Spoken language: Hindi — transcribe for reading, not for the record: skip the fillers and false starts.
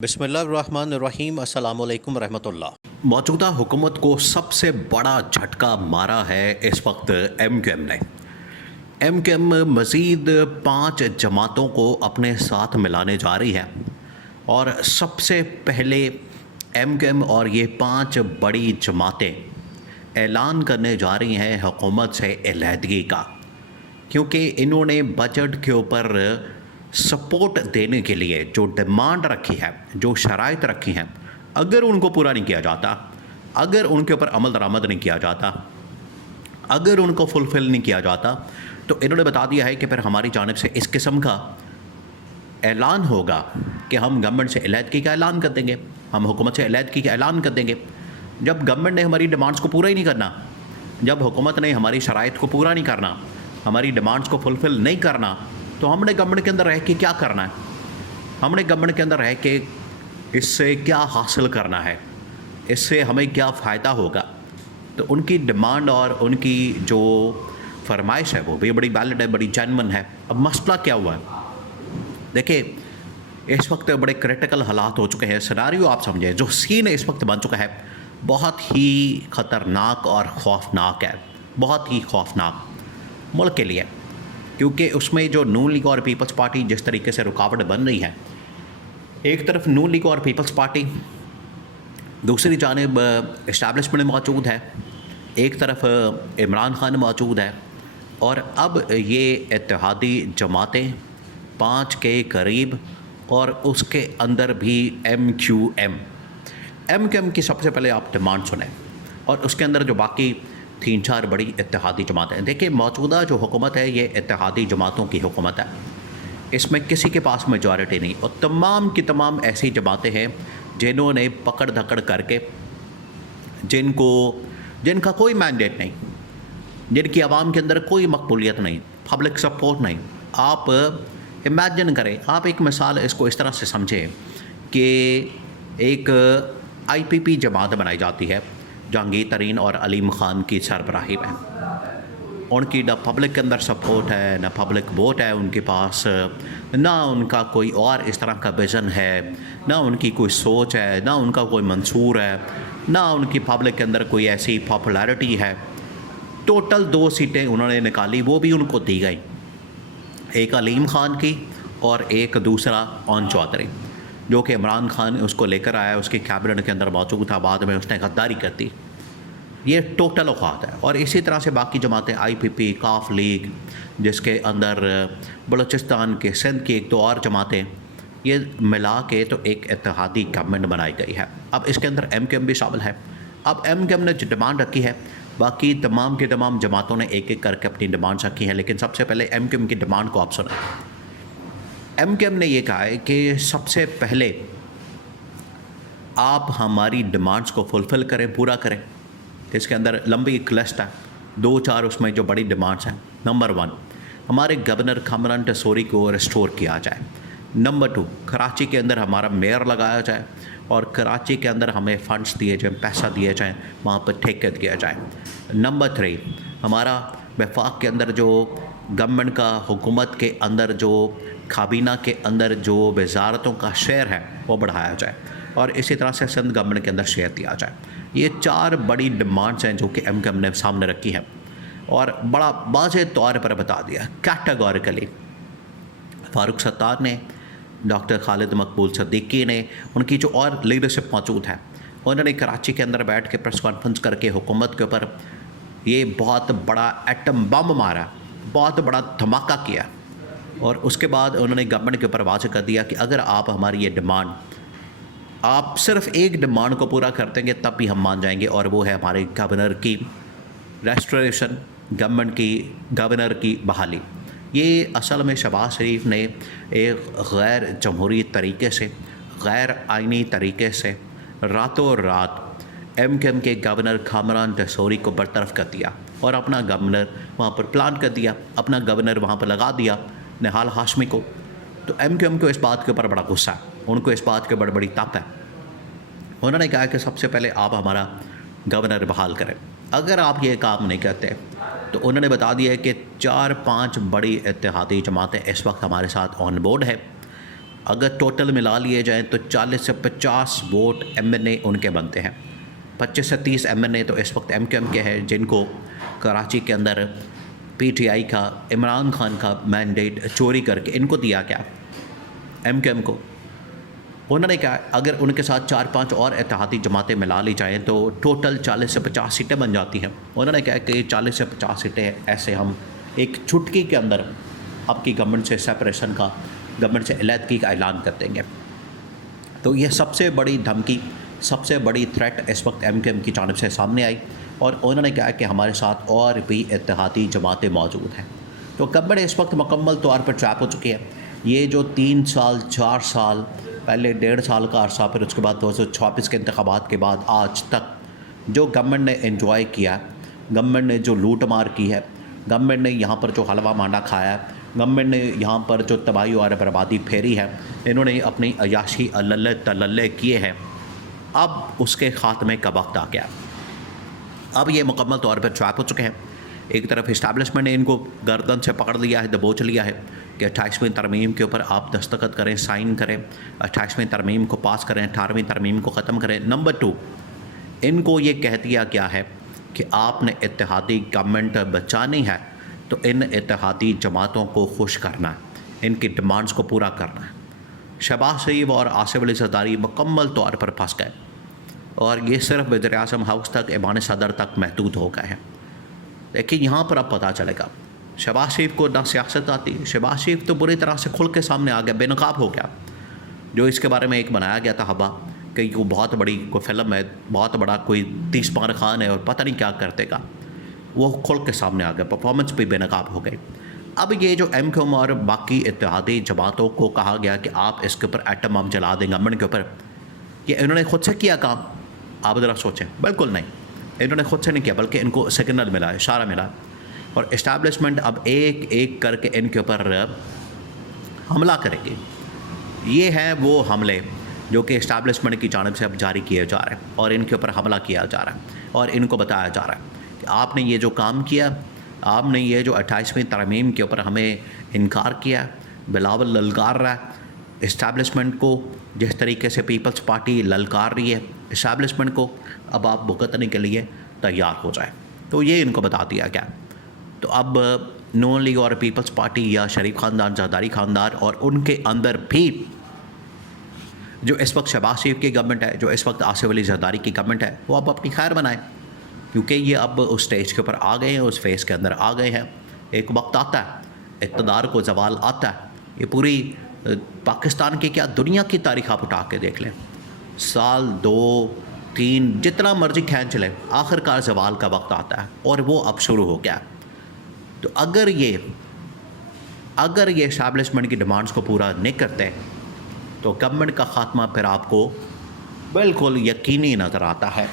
बिस्मिल्लाहिर्रहमानिर्रहीम अस्सलामु अलैकुम रहमतुल्लाह। मौजूदा हुकूमत को सबसे बड़ा झटका मारा है इस वक्त एमक्यूएम ने। एमक्यूएम मज़ीद 5 जमातों को अपने साथ मिलाने जा रही है और सबसे पहले एमक्यूएम और ये 5 बड़ी जमातें ऐलान करने जा रही हैं हुकूमत से अलहदगी का, क्योंकि इन्होंने बजट के ऊपर सपोर्ट देने के लिए जो डिमांड रखी है, जो शराइत रखी हैं, अगर उनको पूरा नहीं किया जाता, अगर उनके ऊपर अमल दरामद नहीं किया जाता, अगर उनको फुलफ़िल नहीं किया जाता, तो इन्होंने बता दिया है कि फिर हमारी जानिब से इस किस्म का ऐलान होगा कि हम गवर्नमेंट से अलहदगी का ऐलान कर देंगे, हम हुकूमत से अलहदगी का ऐलान कर देंगे। जब गवर्नमेंट ने हमारी डिमांड्स को पूरा ही नहीं करना, जब हुकूमत ने हमारी शराइत को पूरा नहीं करना, हमारी डिमांड्स को फुलफ़िल नहीं करना, तो हमने गवर्नमेंट के अंदर रह के क्या करना है? हमने गवर्नमेंट के अंदर रह के इससे क्या हासिल करना है? इससे हमें क्या फ़ायदा होगा? तो उनकी डिमांड और उनकी जो फरमाइश है वो भी बड़ी वैलिड है, बड़ी जेन्युइन है। अब मसला क्या हुआ है? देखिए, इस वक्त बड़े क्रिटिकल हालात हो चुके हैं। सिनारियो आप समझें, जो सीन इस वक्त बन चुका है बहुत ही ख़तरनाक और खौफनाक है, बहुत ही खौफनाक मुल्क के लिए, क्योंकि उसमें जो नून लीग और पीपल्स पार्टी जिस तरीके से रुकावट बन रही है, एक तरफ नून लीग और पीपल्स पार्टी, दूसरी जानिब इस्टेब्लिशमेंट मौजूद है, एक तरफ इमरान खान मौजूद है, और अब ये इत्तेहादी जमातें 5 के करीब, और उसके अंदर भी एमक्यूएम की सबसे पहले आप डिमांड सुने, और उसके अंदर जो बाकी 3-4 बड़ी इत्तेहादी जमातें हैं। देखिए, मौजूदा जो हुकूमत है ये इत्तेहादी जमातों की हुकूमत है, इसमें किसी के पास मेजॉरिटी नहीं, और तमाम की तमाम ऐसी जमातें हैं जिन्होंने पकड़ धकड़ करके, जिनका कोई मैंडेट नहीं, जिनकी आवाम के अंदर कोई मकबूलियत नहीं, पब्लिक सपोर्ट नहीं। आप इमेजिन करें, आप एक मिसाल इसको इस तरह से समझें कि एक आईपीपी जमात बनाई जाती है जहांगीर तरीन और अलीम ख़ान की सरबराही में। उनकी ना पब्लिक के अंदर सपोर्ट है, ना पब्लिक वोट है उनके पास, ना उनका कोई और इस तरह का विज़न है, ना उनकी कोई सोच है, ना उनका कोई मंसूर है, ना उनकी पब्लिक के अंदर कोई ऐसी पॉपुलैरिटी है। टोटल 2 सीटें उन्होंने निकाली, वो भी उनको दी गई, एक अलीम ख़ान की और एक दूसरा ओन चौधरी, जो कि इमरान खान उसको लेकर आया, उसकी कैबिनेट के अंदर मौजूद था, बाद में उसने गद्दारी कर दी। ये टोटल औकात है। और इसी तरह से बाकी जमातें, आईपीपी, काफ लीग, जिसके अंदर बलूचिस्तान के सिंध की 1-2 और जमातें, ये मिला के तो एक इत्तेहादी गवर्नमेंट बनाई गई है। अब इसके अंदर एमक्यूएम भी शामिल है। अब एमक्यूएम ने जो डिमांड रखी है, बाकी तमाम के तमाम जमातों ने एक एक करके अपनी डिमांड्स रखी हैं, लेकिन सबसे पहले एमक्यूएम की डिमांड को आप सुनें। एमक्यूएम ने ये कहा है कि सबसे पहले आप हमारी डिमांड्स को फुलफ़िल करें, पूरा करें। इसके अंदर लंबी एक लिस्ट है, 2-4 उसमें जो बड़ी डिमांड्स हैं। नंबर 1, हमारे गवर्नर कामरान टसोरी को रिस्टोर किया जाए। नंबर 2, कराची के अंदर हमारा मेयर लगाया जाए और कराची के अंदर हमें फ़ंड्स दिए जाएँ, पैसा दिया जाए, वहाँ पर ठेके दिया जाए। नंबर 3, हमारा वफाक के अंदर जो गवर्नमेंट का हुकूमत के अंदर जो काबीना के अंदर जो वजारतों का शेयर है वो बढ़ाया जाए, और इसी तरह से सिंध गवर्नमेंट के अंदर शेयर दिया जाए। ये 4 बड़ी डिमांड्स हैं जो कि एमक्यूएम ने सामने रखी है, और बड़ा वाज़ेह तौर पर बता दिया कैटेगोरिकली। फ़ारूक सत्तार ने, डॉक्टर खालिद मकबूल सिद्दीकी ने, उनकी जो और लीडरशिप मौजूद है, उन्होंने कराची के अंदर बैठ के प्रेस कॉन्फ्रेंस करके हुकूमत के ऊपर ये बहुत बड़ा एटम बम मारा, बहुत बड़ा धमाका किया, और उसके बाद उन्होंने गवर्नमेंट के ऊपर वाज़ेह कर दिया कि अगर आप हमारी ये डिमांड, आप सिर्फ एक डिमांड को पूरा कर देंगे तब भी हम मान जाएंगे, और वो है हमारे गवर्नर की रेस्टोरेशन, गवर्नमेंट की गवर्नर की बहाली। ये असल में शहबाज शरीफ ने एक गैर जमहूरी तरीके से, गैर आइनी तरीके से रातों रात एमक्यूएम के गवर्नर कामरान टसोरी को बरतरफ कर दिया और अपना गवर्नर वहाँ पर प्लान कर दिया, अपना गवर्नर वहाँ पर लगा दिया, निहाल हाशमी को। तो एमक्यूएम को इस बात के ऊपर बड़ा गुस्सा है, उनको इस बात के ऊपर बड़ी ताप है। उन्होंने कहा कि सबसे पहले आप हमारा गवर्नर बहाल करें। अगर आप ये काम नहीं करते तो उन्होंने बता दिया है कि 4-5 बड़ी इत्तेहादी जमातें इस वक्त हमारे साथ ऑन बोर्ड है। अगर टोटल मिला लिए जाएं तो 40 से 50 वोट MNA उनके बनते हैं। 25 से 30 MNA तो इस वक्त MQM के हैं, जिनको कराची के अंदर PTI का इमरान खान का मैंडेट चोरी करके इनको दिया गया MQM को। उन्होंने कहा अगर उनके साथ 4-5 और इत्तेहादी जमातें मिला ली जाएँ तो टोटल 40 से 50 सीटें बन जाती हैं। उन्होंने कहा कि 40 से 50 सीटें ऐसे हम एक चुटकी के अंदर आपकी गवर्नमेंट से सेपरेशन का, गवर्नमेंट से अलहदगी का ऐलान कर देंगे। तो ये सबसे बड़ी धमकी, सबसे बड़ी थ्रेट इस वक्त MQM की जानिब से सामने आई और उन्होंने कहा कि हमारे साथ और भी इत्तेहादी जमातें मौजूद हैं। तो गवर्नमेंट इस वक्त मुकम्मल तौर पर ट्रैप हो चुकी है। ये जो 3 साल 4 साल पहले 1.5 साल का अरसा, फिर उसके बाद 2024 के इंतखाबात के बाद आज तक जो गवर्नमेंट ने एंजॉय किया, गवर्नमेंट ने जो लूट मार की है, गवर्नमेंट ने यहाँ पर जो हलवा मांडा खाया है, गवर्नमेंट ने यहाँ पर जो तबाही और बर्बादी फेरी है, इन्होंने अपनी अयाशी अल्ले तल्ले किए हैं। अब उसके ख़ात्मे का वक्त आ गया। अब ये मुकम्मल तौर पर ट्रैप हो चुके हैं। एक तरफ इस्टेब्लिशमेंट ने इनको गर्दन से पकड़ लिया है, दबोच लिया है कि 28वीं तरमीम के ऊपर आप दस्तखत करें, साइन करें, 28वीं तरमीम को पास करें, 18वीं तरमीम को ख़त्म करें। नंबर 2, इनको ये कह दिया गया है कि आपने इत्तेहादी गवर्नमेंट बचानी है तो इन इत्तेहादी जमातों को खुश करना है, इनकी डिमांड्स को पूरा करना है। शहबाज शरीफ और आसिफ अली जरदारी मुकम्मल तौर पर फंस गए और ये सिर्फ वज़ीर-ए-आज़म हाउस तक, ऐवान सदर तक महदूद हो गए हैं। देखिए यहाँ पर अब पता चलेगा, शहबाज शरीफ को ना सियासत आती। शहबाज शरीफ तो बुरी तरह से खुल के सामने आ गया, बेनकाब हो गया। जो इसके बारे में एक बनाया गया था हवा कि वो बहुत बड़ी कोई फिल्म है, बहुत बड़ा कोई 30 पार खान है और पता नहीं क्या कर देगा, वो खुल के सामने आ गया, परफॉर्मेंस भी बेनकाब हो गई। अब ये जो MQM और बाकी इत्तेहादी जमातों को कहा गया कि आप इसके ऊपर एटम बम जला दें गवर्नमेंट के ऊपर, ये इन्होंने खुद से किया काम? आप ज़रा सोचें, बिल्कुल नहीं, इन्होंने खुद से नहीं किया, बल्कि इनको सिग्नल मिला, इशारा मिला और इस्टेब्लिशमेंट अब एक एक करके इनके ऊपर हमला करेगी। ये हैं वो हमले जो कि इस्टेब्लिशमेंट की जानिब से अब जारी किए जा रहे हैं और इनके ऊपर हमला किया जा रहा है और इनको बताया जा रहा है कि आपने ये जो काम किया, आपने ये जो 28वीं तरमीम के ऊपर हमें इनकार किया, बिलावल ललकार रहा है इस्टेब्लिशमेंट को, जिस तरीके से पीपल्स पार्टी ललकार रही है इस्टेब्लिशमेंट को, अब आप भुगतने के लिए तैयार हो जाए। तो ये इनको बता दिया गया। तो अब नून लीग और पीपल्स पार्टी या शरीफ ख़ानदान, जरदारी ख़ानदान और उनके अंदर भी जो इस वक्त शहबाज शरीफ की गवर्नमेंट है, जो इस वक्त आसिफ अली जरदारी की गवर्नमेंट है, वो अब अपनी खैर बनाए, क्योंकि ये अब उस स्टेज के ऊपर आ गए हैं, उस फेज़ के अंदर आ गए हैं। एक वक्त आता है, इक़्तिदार को ज़वाल आता है। ये पूरी पाकिस्तान की क्या दुनिया की तारीख़ आप उठा के देख लें, साल 2-3 जितना मर्जी खींच लें, आखिरकार ज़वाल का वक्त आता है और वो अब शुरू हो गया। तो अगर ये इस्टेब्लिशमेंट की डिमांड्स को पूरा नहीं करते तो गवर्नमेंट का ख़ात्मा फिर आपको बिल्कुल यकीनी नज़र आता है।